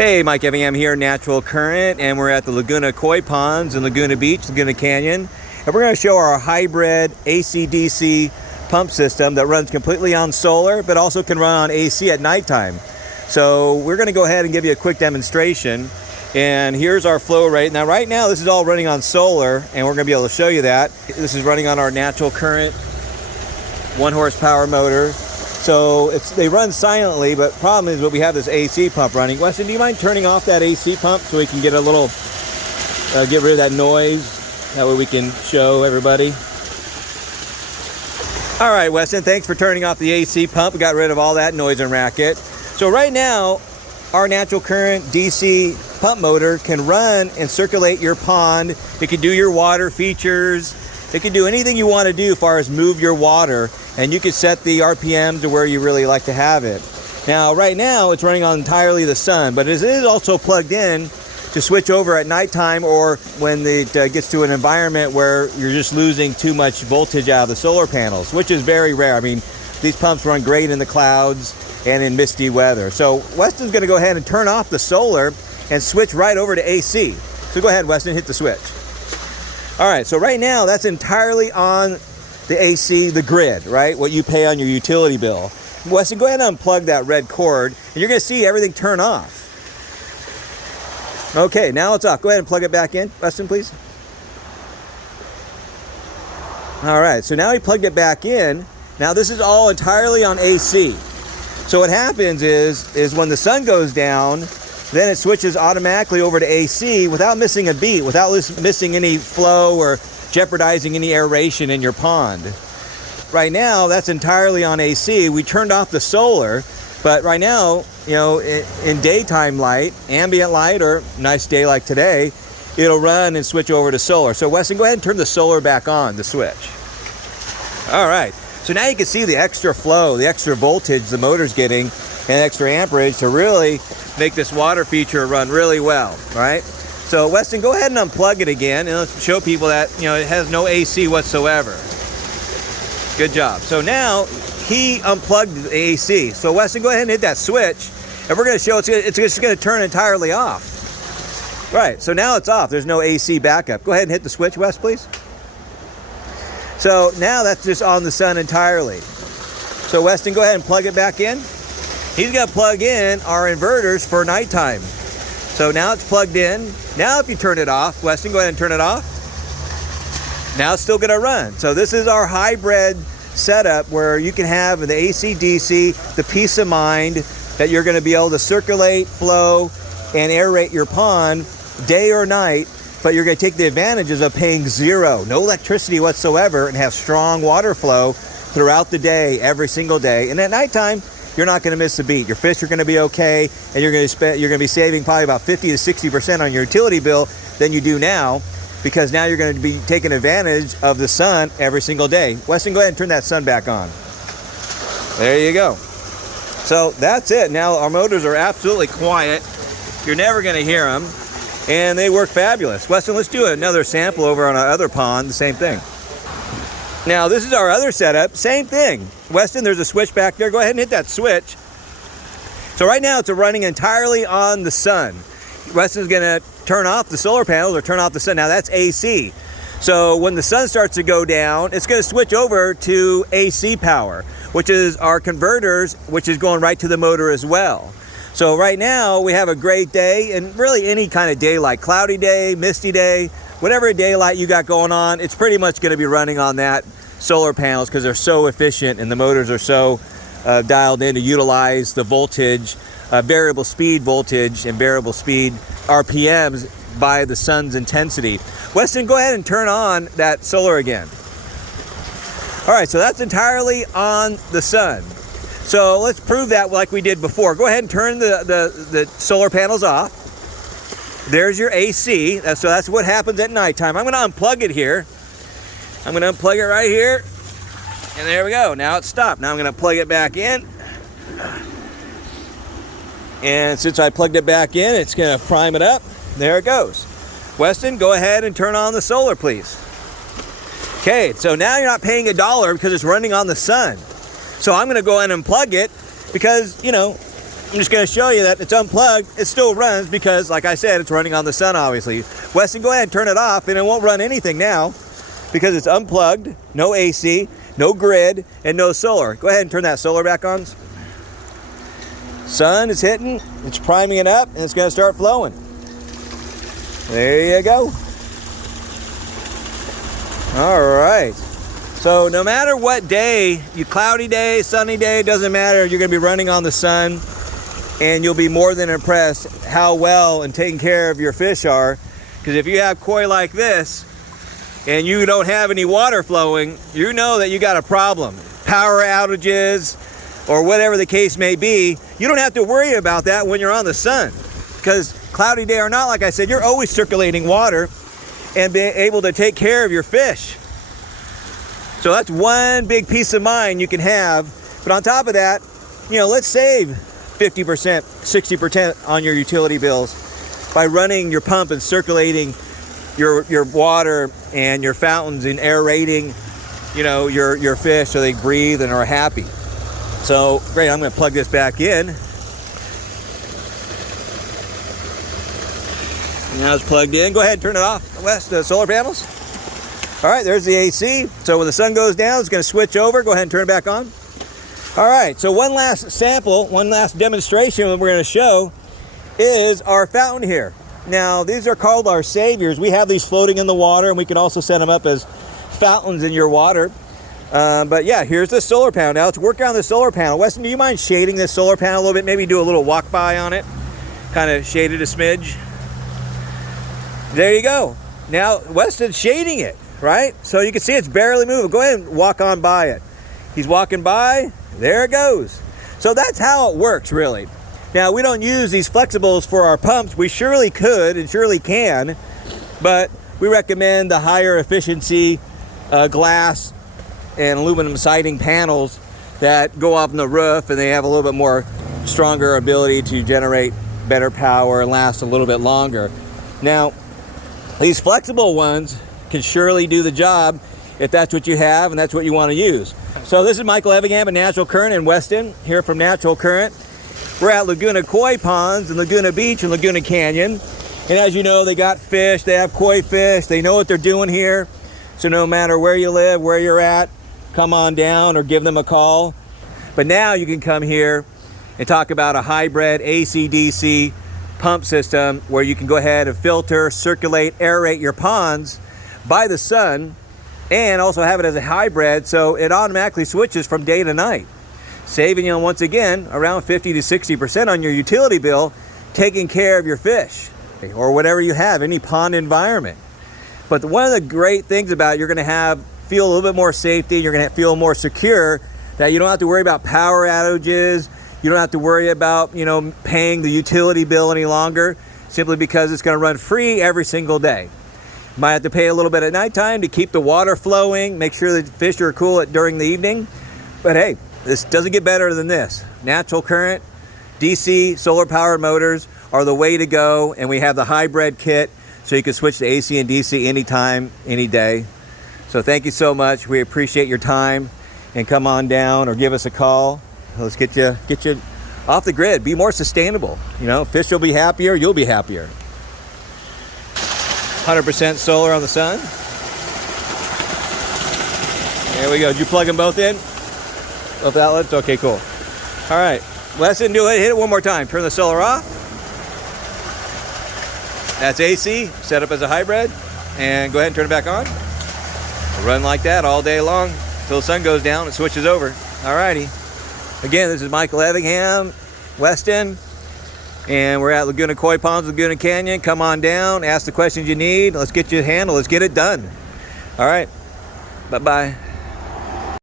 Hey, Mike Evingham here, Natural Current, and we're at the Laguna Koi Ponds in Laguna Beach, Laguna Canyon. And we're going to show our hybrid AC/DC pump system that runs completely on solar, but also can run on AC at nighttime. So we're going to go ahead and give you a quick demonstration. And here's our flow rate. Now, right now, this is all running on solar, and we're going to be able to show you that. This is running on our Natural Current 1 horsepower motor. So they run silently, but problem is that we have this AC pump running. Weston, do you mind turning off that AC pump so we can get a little, get rid of that noise? That way we can show everybody. All right, Weston, thanks for turning off the AC pump. We got rid of all that noise and racket. So right now, our Natural Current DC pump motor can run and circulate your pond. It can do your water features. It can do anything you want to do as far as move your water, and you can set the RPM to where you really like to have it. Now, right now, it's running on entirely the sun, but it is also plugged in to switch over at nighttime or when it gets to an environment where you're just losing too much voltage out of the solar panels, which is very rare. I mean, these pumps run great in the clouds and in misty weather. So Weston's going to go ahead and turn off the solar and switch right over to AC. So go ahead, Weston, hit the switch. All right, so right now that's entirely on the AC, the grid, right? What you pay on your utility bill. Weston, go ahead and unplug that red cord, and you're gonna see everything turn off. Okay, now it's off. Go ahead and plug it back in, Weston, please. All right, so now he plugged it back in. Now this is all entirely on AC. So what happens is when the sun goes down, then it switches automatically over to AC without missing a beat, without missing any flow or jeopardizing any aeration in your pond. Right now, that's entirely on AC. We turned off the solar, but right now, you know, in daytime light, ambient light, or nice day like today, it'll run and switch over to solar. So Weston, go ahead and turn the solar back on, the switch. All right, so now you can see the extra flow, the extra voltage the motor's getting, and extra amperage to really make this water feature run really well, right? So Weston, go ahead and unplug it again, and let's show people that, you know, it has no AC whatsoever. Good job. So now he unplugged the AC. So Weston, go ahead and hit that switch, and we're going to show it's just going to turn entirely off. Right, so now it's off. There's no AC backup. Go ahead and hit the switch, Wes, please. So now that's just on the sun entirely. So Weston, go ahead and plug it back in. He's got to plug in our inverters for nighttime. So now it's plugged in. Now if you turn it off, Weston, go ahead and turn it off. Now it's still going to run. So this is our hybrid setup where you can have in the AC/DC the peace of mind that you're going to be able to circulate, flow, and aerate your pond day or night, but you're going to take the advantages of paying zero, no electricity whatsoever, and have strong water flow throughout the day, every single day. And at nighttime, you're not going to miss a beat. Your fish are going to be okay, and you're going to be saving probably about 50 to 60% on your utility bill than you do now, because now you're going to be taking advantage of the sun every single day. Weston, go ahead and turn that sun back on. There you go. So that's it. Now our motors are absolutely quiet. You're never going to hear them, and they work fabulous. Weston, let's do another sample over on our other pond, the same thing. Now, this is our other setup, same thing. Weston, there's a switch back there. Go ahead and hit that switch. So right now, it's running entirely on the sun. Weston's gonna turn off the solar panels or turn off the sun. Now, that's AC. So when the sun starts to go down, it's gonna switch over to AC power, which is our converters, which is going right to the motor as well. So right now, we have a great day, and really any kind of daylight, cloudy day, misty day, whatever daylight you got going on, it's pretty much going to be running on that solar panels because they're so efficient and the motors are so dialed in to utilize the voltage, variable speed voltage and variable speed RPMs by the sun's intensity. Weston, go ahead and turn on that solar again. All right, so that's entirely on the sun. So let's prove that like we did before. Go ahead and turn the solar panels off. There's your AC. So that's what happens at nighttime. I'm going to unplug it here. I'm going to unplug it right here. And there we go. Now it's stopped. Now I'm going to plug it back in. And since I plugged it back in, it's going to prime it up. There it goes. Weston, go ahead and turn on the solar, please. Okay, so now you're not paying $1 because it's running on the sun. So I'm going to go ahead and unplug it because, you know, I'm just going to show you that it's unplugged. It still runs because, like I said, it's running on the sun, obviously. Weston, go ahead and turn it off, and it won't run anything now because it's unplugged, no AC, no grid, and no solar. Go ahead and turn that solar back on. Sun is hitting, it's priming it up, and it's going to start flowing. There you go. All right. So no matter what day, cloudy day, sunny day, doesn't matter, you're going to be running on the sun, and you'll be more than impressed how well and taken care of your fish are. Because if you have koi like this, and you don't have any water flowing, you know that you got a problem. Power outages, or whatever the case may be, you don't have to worry about that when you're on the sun. Because cloudy day or not, like I said, you're always circulating water and being able to take care of your fish. So that's one big peace of mind you can have. But on top of that, let's save 50%, 60% on your utility bills by running your pump and circulating your water and your fountains and aerating, your fish so they breathe and are happy. So great, I'm going to plug this back in. Now it's plugged in. Go ahead and turn it off, Wes, the solar panels. All right, there's the AC. So when the sun goes down, it's going to switch over. Go ahead and turn it back on. All right, so one last sample, one last demonstration that we're going to show is our fountain here. Now, these are called our saviors. We have these floating in the water, and we can also set them up as fountains in your water. But yeah, here's the solar panel. Now let's work on the solar panel. Weston, do you mind shading this solar panel a little bit? Maybe do a little walk by on it. Kind of shade it a smidge. There you go. Now, Weston's shading it, right? So you can see it's barely moving. Go ahead and walk on by it. He's walking by. There it goes. So that's how it works, really. Now, we don't use these flexibles for our pumps. We surely could and surely can, but we recommend the higher efficiency glass and aluminum siding panels that go up on the roof, and they have a little bit more stronger ability to generate better power and last a little bit longer. Now, these flexible ones can surely do the job if that's what you have and that's what you want to use. So this is Michael Evingham at Natural Current in Weston, here from Natural Current. We're at Laguna Koi Ponds and Laguna Beach and Laguna Canyon. And as you know, they got fish, they have koi fish, they know what they're doing here. So no matter where you live, where you're at, come on down or give them a call. But now you can come here and talk about a hybrid AC/DC pump system where you can go ahead and filter, circulate, aerate your ponds by the sun, and also have it as a hybrid, so it automatically switches from day to night, saving you once again around 50 to 60% on your utility bill, taking care of your fish or whatever you have, any pond environment. But one of the great things about it, you're going to feel a little bit more safety, you're going to feel more secure, that you don't have to worry about power outages, you don't have to worry about paying the utility bill any longer, simply because it's going to run free every single day. Might have to pay a little bit at nighttime to keep the water flowing, make sure the fish are cool during the evening. But hey, this doesn't get better than this. Natural Current, DC, solar powered motors are the way to go. And we have the hybrid kit, so you can switch to AC and DC anytime, any day. So thank you so much. We appreciate your time, and come on down or give us a call. Let's get you off the grid. Be more sustainable. Fish will be happier, you'll be happier. 100% solar on the sun. There we go. Did you plug them both in? Both outlets? Okay, cool. All right. Weston, do it. Hit it one more time. Turn the solar off. That's AC, set up as a hybrid. And go ahead and turn it back on. Run like that all day long until the sun goes down and switches over. All righty. Again, this is Michael Evingham, Weston. And we're at Laguna Koi Ponds, Laguna Canyon. Come on down, ask the questions you need. Let's get you a handle. Let's get it done. All right. Bye-bye.